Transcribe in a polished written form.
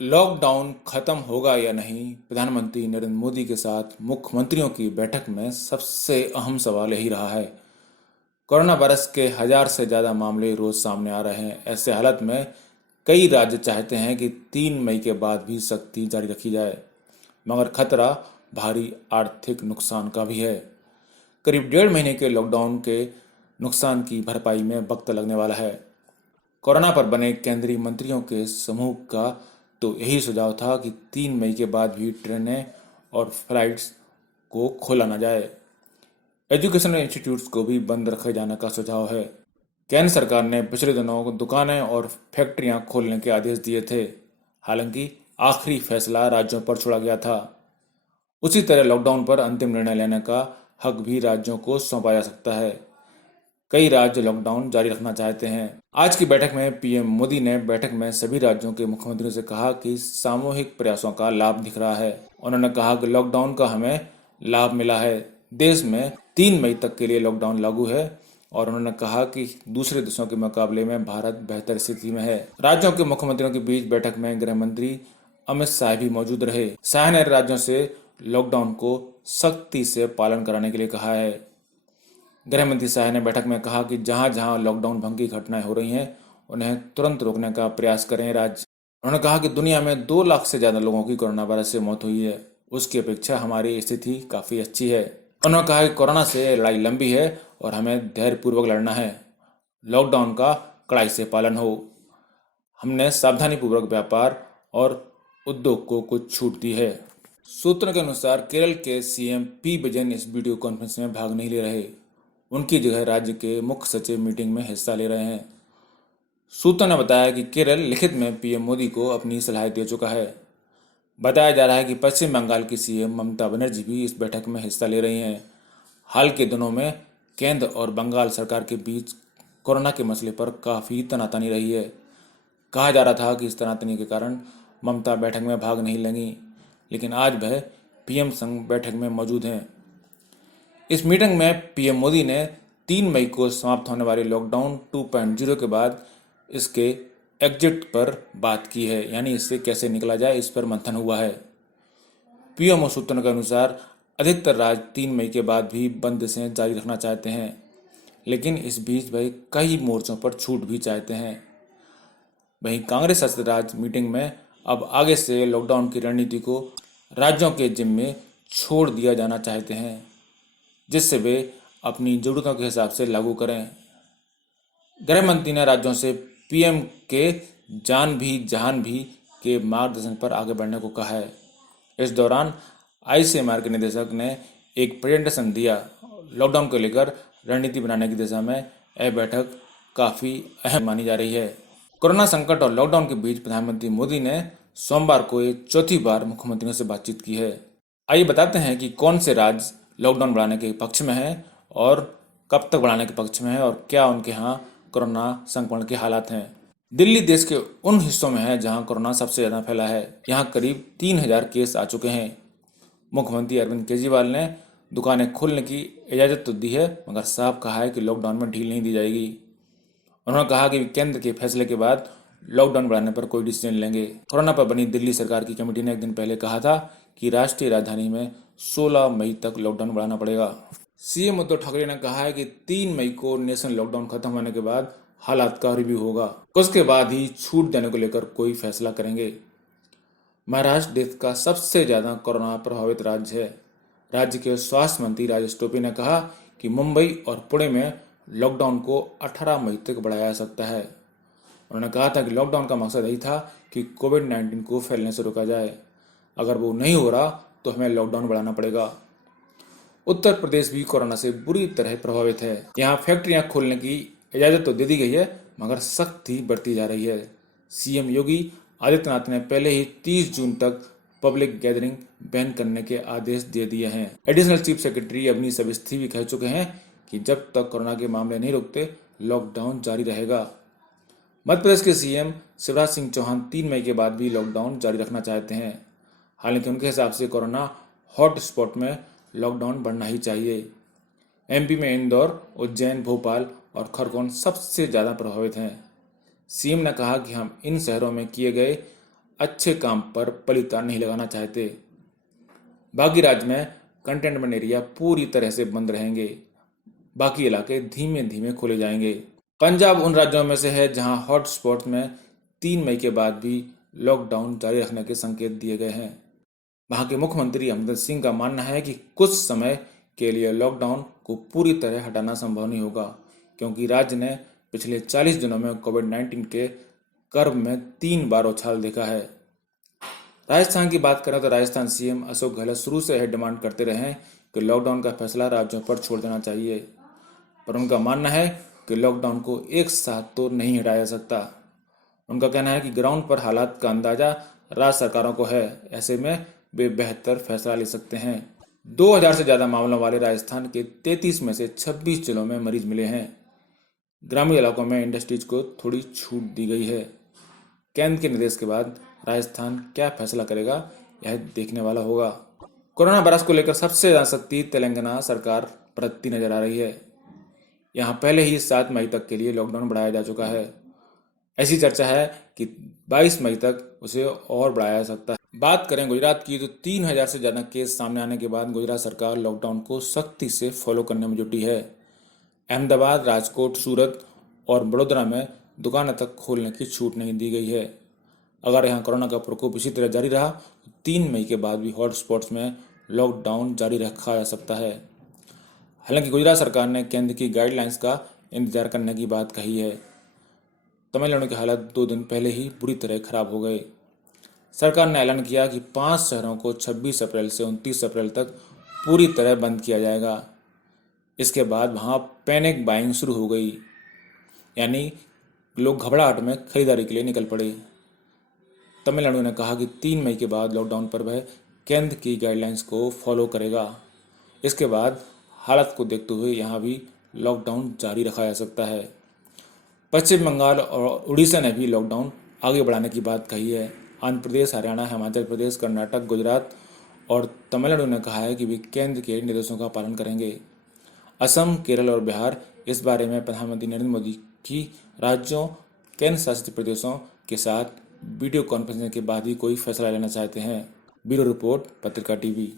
Lockdown खत्म होगा या नहीं, प्रधानमंत्री नरेंद्र मोदी के साथ मुख्यमंत्रियों की बैठक में सबसे अहम सवाल यही रहा है। कोरोना वायरस के 1000 से ज्यादा मामले रोज सामने आ रहे हैं। ऐसे हालत में कई राज्य चाहते हैं कि 3 मई के बाद भी सख्ती जारी रखी जाए, मगर खतरा भारी आर्थिक नुकसान का भी है। करीब 1.5 महीने के लॉकडाउन के नुकसान की भरपाई में वक्त लगने वाला है। कोरोना पर बने केंद्रीय मंत्रियों के समूह का तो यही सुझाव था कि 3 मई के बाद भी ट्रेनें और फ्लाइट्स को खोला न जाए। एजुकेशनल इंस्टीट्यूट्स को भी बंद रखे जाने का सुझाव है। केंद्र सरकार ने पिछले दिनों दुकानें और फैक्ट्रियां खोलने के आदेश दिए थे। हालांकि आखिरी फैसला राज्यों पर छोड़ा गया था। उसी तरह लॉकडाउन पर अंतिम निर्णय लेने का हक भी राज्यों को सौंपा जा सकता है। कई राज्य लॉकडाउन जारी रखना चाहते हैं। आज की बैठक में पीएम मोदी ने बैठक में सभी राज्यों के मुख्यमंत्रियों से कहा कि सामूहिक प्रयासों का लाभ दिख रहा है। उन्होंने कहा कि लॉकडाउन का हमें लाभ मिला है। देश में 3 मई तक के लिए लॉकडाउन लागू है और उन्होंने कहा कि दूसरे देशों के मुकाबले में भारत बेहतर स्थिति में है। राज्यों के मुख्यमंत्रियों के बीच बैठक में गृह मंत्री अमित शाह भी मौजूद रहे। शाह ने राज्यों से लॉकडाउन को सख्ती से पालन कराने के लिए कहा है। गृह मंत्री शाह ने बैठक में कहा कि जहां जहां लॉकडाउन भंग की घटनाएं हो रही हैं, उन्हें तुरंत रोकने का प्रयास करें राज्य। उन्होंने कहा कि दुनिया में 2 लाख से ज्यादा लोगों की कोरोना वायरस से मौत हुई है। उसकी अपेक्षा हमारी स्थिति काफी अच्छी है। उन्होंने कहा कि कोरोना से लड़ाई लंबी है और हमें धैर्यपूर्वक लड़ना है। लॉकडाउन का कड़ाई से पालन हो। हमने सावधानीपूर्वक व्यापार और उद्योग को कुछ छूट दी है। सूत्रों के अनुसार केरल के सीएम पी बिजन इस वीडियो कॉन्फ्रेंस में भाग नहीं ले रहे। उनकी जगह राज्य के मुख्य सचिव मीटिंग में हिस्सा ले रहे हैं। सूत्रों ने बताया कि केरल लिखित में पीएम मोदी को अपनी सलाह दे चुका है। बताया जा रहा है कि पश्चिम बंगाल की सीएम ममता बनर्जी भी इस बैठक में हिस्सा ले रही हैं। हाल के दिनों में केंद्र और बंगाल सरकार के बीच कोरोना के मसले पर काफ़ी तनातनी रही है। कहा जा रहा था कि इस तनातनी के कारण ममता बैठक में भाग नहीं लेंगी, लेकिन आज वह पीएम संग बैठक में मौजूद हैं। इस मीटिंग में पीएम मोदी ने 3 मई को समाप्त होने वाले लॉकडाउन 2.0 के बाद इसके एग्जिट पर बात की है, यानी इससे कैसे निकला जाए इस पर मंथन हुआ है। पीएमओ सूत्रों के अनुसार अधिकतर राज्य 3 मई के बाद भी बंदिशें जारी रखना चाहते हैं, लेकिन इस बीच वह कई मोर्चों पर छूट भी चाहते हैं। वहीं कांग्रेस शासित राज्य मीटिंग में अब आगे से लॉकडाउन की रणनीति को राज्यों के जिम्मे छोड़ दिया जाना चाहते हैं, जिससे वे अपनी जरूरतों के हिसाब से लागू करें। गृह मंत्री ने राज्यों से पीएम के जान भी जहान भी के मार्गदर्शन पर आगे बढ़ने को कहा है। इस दौरान आईसीएमआर के निदेशक ने एक प्रेजेंटेशन दिया। लॉकडाउन को लेकर रणनीति बनाने की दिशा में यह बैठक काफ़ी अहम मानी जा रही है। कोरोना संकट और लॉकडाउन के बीच प्रधानमंत्री मोदी ने सोमवार को एक चौथी बार मुख्यमंत्रियों से बातचीत की है। आइए बताते हैं कि कौन से राज्य लॉकडाउन बढ़ाने के पक्ष में है और कब तक बढ़ाने के पक्ष में है और क्या उनके यहाँ कोरोना संक्रमण के हालात हैं। दिल्ली देश के उन हिस्सों में है जहां कोरोना सबसे ज़्यादा फैला है। यहां करीब 3000 केस आ चुके हैं। मुख्यमंत्री अरविंद केजरीवाल ने दुकानें खोलने की इजाज़त तो दी है, मगर साफ कहा है कि लॉकडाउन में ढील नहीं दी जाएगी। उन्होंने कहा कि केंद्र के फैसले के बाद लॉकडाउन बढ़ाने पर कोई डिसीजन लेंगे। कोरोना पर बनी दिल्ली सरकार की कमेटी ने एक दिन पहले कहा था कि राष्ट्रीय राजधानी में 16 मई तक लॉकडाउन बढ़ाना पड़ेगा। सीएम उद्धव ठाकरे ने कहा है कि 3 मई को नेशनल लॉकडाउन खत्म होने के बाद हालात का रिव्यू होगा। उसके बाद ही छूट देने को लेकर कोई फैसला करेंगे। महाराष्ट्र देश का सबसे ज्यादा कोरोना प्रभावित राज्य है। राज्य के स्वास्थ्य मंत्री राजेश टोपे ने कहा कि मुंबई और पुणे में लॉकडाउन को 18 मई तक बढ़ाया जा सकता है। उन्होंने कहा था कि लॉकडाउन का मकसद यही था कि कोविड-19 को फैलने से रोका जाए। अगर वो नहीं हो रहा तो हमें लॉकडाउन बढ़ाना पड़ेगा। उत्तर प्रदेश भी कोरोना से बुरी तरह प्रभावित है। यहाँ फैक्ट्रियां खोलने की इजाजत तो दे दी गई है, मगर सख्ती बढ़ती जा रही है। सीएम योगी आदित्यनाथ ने पहले ही 30 जून तक पब्लिक गैदरिंग बैन करने के आदेश दे दिए हैं। Additional chief secretary Awanish Awasthi भी कह चुके हैं कि जब तक कोरोना के मामले नहीं रुकते लॉकडाउन जारी रहेगा। मध्य प्रदेश के सीएम शिवराज सिंह चौहान 3 मई के बाद भी लॉकडाउन जारी रखना चाहते हैं। हालांकि उनके हिसाब से कोरोना हॉट स्पॉट में लॉकडाउन बढ़ना ही चाहिए। एमपी में इंदौर, उज्जैन, भोपाल और खरगोन सबसे ज़्यादा प्रभावित हैं। सीएम ने कहा कि हम इन शहरों में किए गए अच्छे काम पर पलीता नहीं लगाना चाहते। बाकी राज्य में कंटेनमेंट एरिया पूरी तरह से बंद रहेंगे, बाकी इलाके धीमे धीमे खोले जाएंगे। पंजाब उन राज्यों में से है जहां हॉटस्पॉट में 3 मई के बाद भी लॉकडाउन जारी रखने के संकेत दिए गए हैं। वहां के मुख्यमंत्री अमरिंदर सिंह का मानना है कि कुछ समय के लिए लॉकडाउन को पूरी तरह हटाना संभव नहीं होगा, क्योंकि राज्य ने पिछले 40 दिनों में कोविड-19 के कर्व में 3 बार उछाल देखा है। राजस्थान की बात करें तो राजस्थान सीएम अशोक गहलोत शुरू से यह डिमांड करते रहे हैं कि लॉकडाउन का फैसला राज्यों पर छोड़ देना चाहिए, पर उनका मानना है कि लॉकडाउन को एक साथ तो नहीं हटाया जा सकता। उनका कहना है कि ग्राउंड पर हालात का अंदाजा राज्य सरकारों को है, ऐसे में वे बेहतर फैसला ले सकते हैं। 2000 से ज्यादा मामलों वाले राजस्थान के 33 में से 26 जिलों में मरीज मिले हैं। ग्रामीण इलाकों में इंडस्ट्रीज को थोड़ी छूट दी गई है। केंद्र के निर्देश के बाद राजस्थान क्या फैसला करेगा, यह देखने वाला होगा। कोरोना वायरस को लेकर सबसे ज्यादा सख्ती तेलंगाना सरकार बरतती नजर आ रही है। यहां पहले ही 7 मई तक के लिए लॉकडाउन बढ़ाया जा चुका है। ऐसी चर्चा है कि 22 मई तक उसे और बढ़ाया जा सकता है। बात करें गुजरात की तो 3000 से ज्यादा केस सामने आने के बाद गुजरात सरकार लॉकडाउन को सख्ती से फॉलो करने में जुटी है। अहमदाबाद, राजकोट, सूरत और वडोदरा में दुकानें तक खोलने की छूट नहीं दी गई है। अगर यहाँ कोरोना का प्रकोप इसी तरह जारी रहा तो 3 मई के बाद भी हॉटस्पॉट्स में लॉकडाउन जारी रखा जा सकता है। हालांकि गुजरात सरकार ने केंद्र की गाइडलाइंस का इंतजार करने की बात कही है। तमिलनाडु की हालत 2 दिन पहले ही बुरी तरह खराब हो गए। सरकार ने ऐलान किया कि 5 शहरों को 26 अप्रैल से 29 अप्रैल तक पूरी तरह बंद किया जाएगा। इसके बाद वहां पैनिक बाइंग शुरू हो गई, यानी लोग घबराहट में खरीदारी के लिए निकल पड़े। तमिलनाडु ने कहा कि 3 मई के बाद लॉकडाउन पर वह केंद्र की गाइडलाइंस को फॉलो करेगा। इसके बाद हालत को देखते हुए यहाँ भी लॉकडाउन जारी रखा जा सकता है। पश्चिम बंगाल और उड़ीसा ने भी लॉकडाउन आगे बढ़ाने की बात कही है। आंध्र प्रदेश, हरियाणा, हिमाचल प्रदेश, कर्नाटक, गुजरात और तमिलनाडु ने कहा है कि वे केंद्र के निर्देशों का पालन करेंगे। असम, केरल और बिहार इस बारे में प्रधानमंत्री नरेंद्र मोदी की राज्यों, केंद्र शासित प्रदेशों के साथ वीडियो कॉन्फ्रेंसिंग के बाद ही कोई फैसला लेना चाहते हैं। ब्यूरो रिपोर्ट, पत्रिका टीवी।